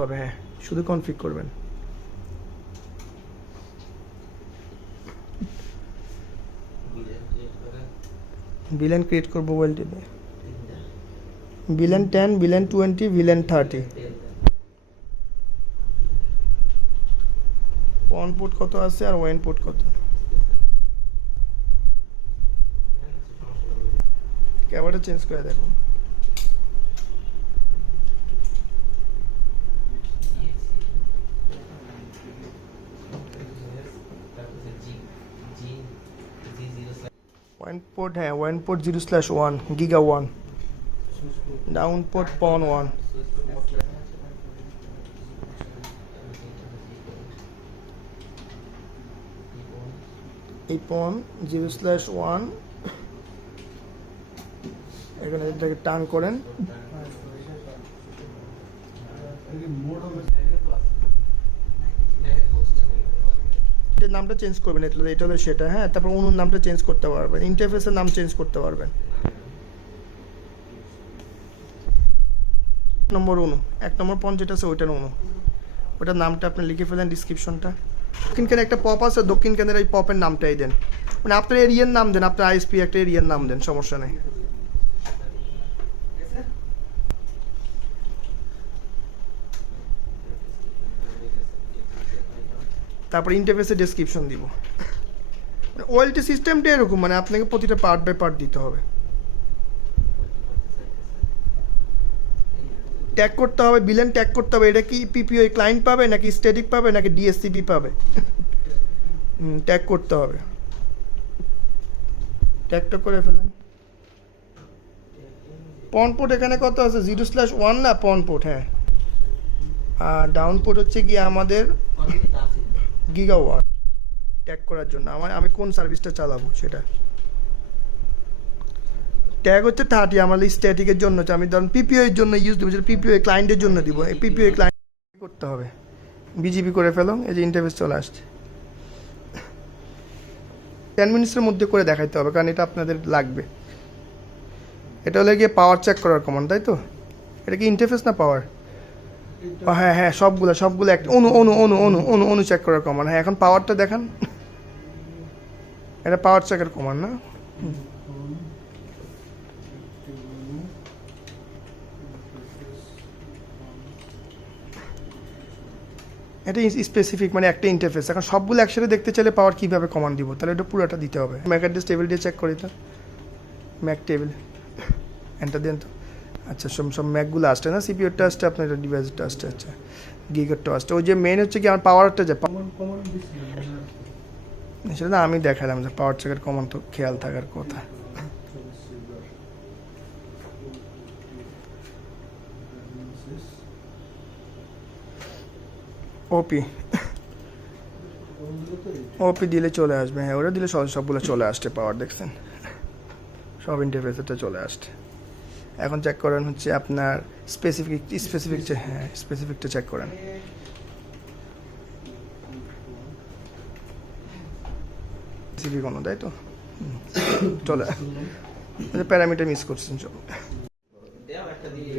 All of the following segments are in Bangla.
হবে হ্যাঁ শুধু কনফিগ করবেন। ভিলেন ক্রিয়েট করব ওয়েলটিতে VLAN ten VLAN twenty VLAN thirty on put কত আছে আর ওয়েন পুট কত? ক্যামেরাটা চেঞ্জ করে দেখো। ওয়ান পোর্ট হ্যাঁ one port zero slash one giga one down port PON one এই পন জিরো স্ল্যাশ ওয়ান এখানে এটাকে টার্ন করেন। এটার নামটা চেঞ্জ করবেন, এটা এটা হলো সেটা হ্যাঁ? তারপর অনুর নামটা চেঞ্জ করতে পারবেন ইন্টারফেসের নাম চেঞ্জ করতে পারবেন। নম্বর অনু এক নম্বর পন যেটা আছে ওইটার অনু ওটার নামটা আপনি লিখে ফেলেন ডিসক্রিপশনটা দক্ষিণ কেন একটা পপ আছে, দক্ষিণ কেন্দ্রের এই পপের নামটাই দেন। মানে আপনার এরিয়ার নাম দেন, আপনার আইএসপি একটা এরিয়ার নাম দেন, সমস্যা নেই। তারপর ইন্টারফেসের ডেসক্রিপশন দিব। ওয়েলটি সিস্টেমটা এরকম মানে আপনাকে প্রতিটা পার্ট বাই পার্ট দিতে হবে। ট্যাগ করতে হবে বিলেন ট্যাগ করতে হবে, এটা কি পিপিও ক্লায়েন্ট পাবে, নাকি স্ট্যাটিক পাবে, নাকি ডিএসসিপি পাবে? ট্যাগ করতে হবে। ট্যাগটা করে ফেলেন। পনপোর্ট এখানে কত আছে? জিরো স্ল্যাশ ওয়ান না? পনপোর্ট হ্যাঁ। আর ডাউনপোর্ট হচ্ছে কি আমাদের গিগাওয়াট ট্যাগ করার জন্য। আমার আমি কোন সার্ভিসটা চালাবো সেটা? ট্যাগ হচ্ছে থার্টি আমার স্ট্যাটিকের জন্য। আমি ধরুন পিপিও এর জন্য ইউজ দেবো পিপিও ক্লায়েন্টের জন্য দিব। পিপিও ক্লায়েন্ট করতে হবে। বিজিপি করে ফেলো এই যে ইন্টারফেস চলে আসছে। টেন মিনিটসের মধ্যে করে দেখাইতে হবে, কারণ এটা আপনাদের লাগবে। এটা হলে গিয়ে পাওয়ার চেক করার কমান্ড তাই তো? এটা কি ইন্টারফেস না পাওয়ার হ্যাঁ হ্যাঁ সবগুলো সবগুলো একটা অনু অনু অনু অনু অনু অনু চেক করার কমান হ্যাঁ এখন পাওয়ারটা দেখান। এটা পাওয়ার চেকের কমান না? এটা স্পেসিফিক মানে একটা ইন্টারফেস এখন সবগুলো একসাথে দেখতে চাইলে পাওয়ার কীভাবে কমান দিব? তাহলে এটা পুরোটা দিতে হবে। ম্যাক অ্যাড্রেস টেবিল দিয়ে চেক করি তো। ম্যাক টেবিল এন্টার দেন তো। আচ্ছা সব সব ম্যাকগুলো আসছে না? সিপিওরটা আসছে আপনার ডিভাইসটা আসছে আচ্ছা। গিগারটা আসছে। ওই যে মেন হচ্ছে কি আমার পাওয়ারটা যে সেটা না আমি দেখালাম যে পাওয়ার চেকের কমন তো খেয়াল থাকার কথা। ওপি ওপি দিলে চলে আসবে হ্যাঁ ওরা দিলে সব সবগুলো চলে আসছে পাওয়ার দেখছেন? সব ইন্টারফেসটা চলে আসছে। এখন চেক করেন হচ্ছে আপনার স্পেসিফিক স্পেসিফিক হ্যাঁ স্পেসিফিকটা চেক করেন। স্পেসিফিক কোনো, তাই তো। চলে। প্যারামিটার মিস করছেন, চলো। একটা দিয়ে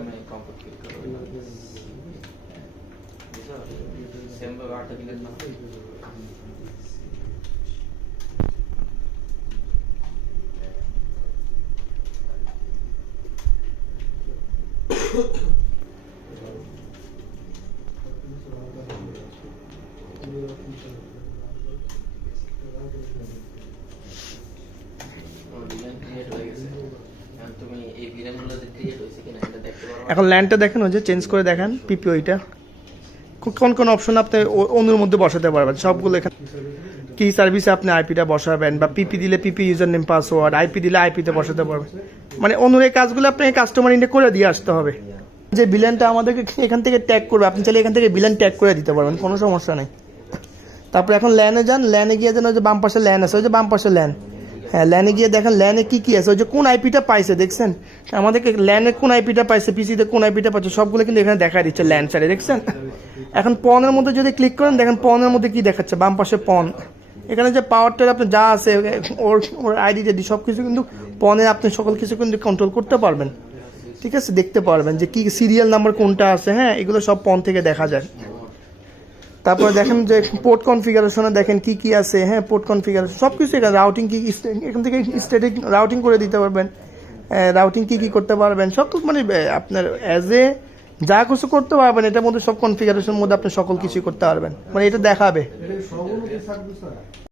আমি কমপ্লিট ক্লিক করব সেম ভাবে আটটা দিলে না ক্রিয়েট হয়ে গেছে এখন তুমি এই ভিলেনগুলো যে ক্রিয়েট হয়েছে কিনা এটা দেখতে পারো এখন ল্যান্ডটা দেখেন, ওই যে চেঞ্জ করে দেখান পিপিওইটা কোন কোন অপশন আপনি অনুর মধ্যে বসাতে পারবেন। সবগুলো এখানে কি সার্ভিসে আপনি আইপিটা বসাবেন বা পিপি দিলে PP user name password IP দিলে আইপিতে বসাতে পারবেন। মানে এই কাজগুলো আপনাকে কাস্টমার ইন্ডে করে দিয়ে আসতে হবে। যে বিলেনটা আমাদেরকে এখান থেকে ট্যাগ করবে, আপনি চাইলে এখান থেকে বিলেন ট্যাগ করে দিতে পারবেন, কোনো সমস্যা নেই। তারপর এখন ল্যানে যান, ল্যানে গিয়ে যেন ওই যে বাম পাশে ল্যান আছে, ওই যে বাম পাশে ল্যান। হ্যাঁ ল্যানে গিয়ে দেখেন ল্যানে কী কী আছে, ওই যে কোন আইপিটা পাইছে, দেখছেন? আমাদেরকে ল্যানে কোন আইপিটা পাইছে পিসিতে কোন আইপিটা পাইছে, সবগুলো কিন্তু এখানে দেখা দিচ্ছে ল্যান সাইডে দেখছেন? এখন পনেরো মধ্যে যদি ক্লিক করেন, দেখেন পনেরো মধ্যে কী দেখাচ্ছে, বাম পাশে পন। এখানে যে পাওয়ারটা আপনার যা আছে, ওর ওর আইডি টেডি সব কিছু কিন্তু পনে আপনি সকল কিছু কিন্তু কন্ট্রোল করতে পারবেন। ঠিক আছে? দেখতে পারবেন যে কি সিরিয়াল নাম্বার কোনটা আছে হ্যাঁ? এগুলো সব পন থেকে দেখা যায়। তারপরে দেখেন যে পোর্ট কনফিগারেশনে দেখেন কি কি আছে হ্যাঁ? পোর্ট কনফিগারেশন সব কিছু এখানে রাউটিং কি, এখান থেকে স্ট্যাটিক রাউটিং করে দিতে পারবেন। রাউটিং কি কি করতে পারবেন সব মানে আপনার অ্যাজ এ যা কিছু করতে পারবেন, এটার মধ্যে সব কনফিগারেশনের মধ্যে আপনি সকল কিছু করতে পারবেন। মানে এটা দেখাবে।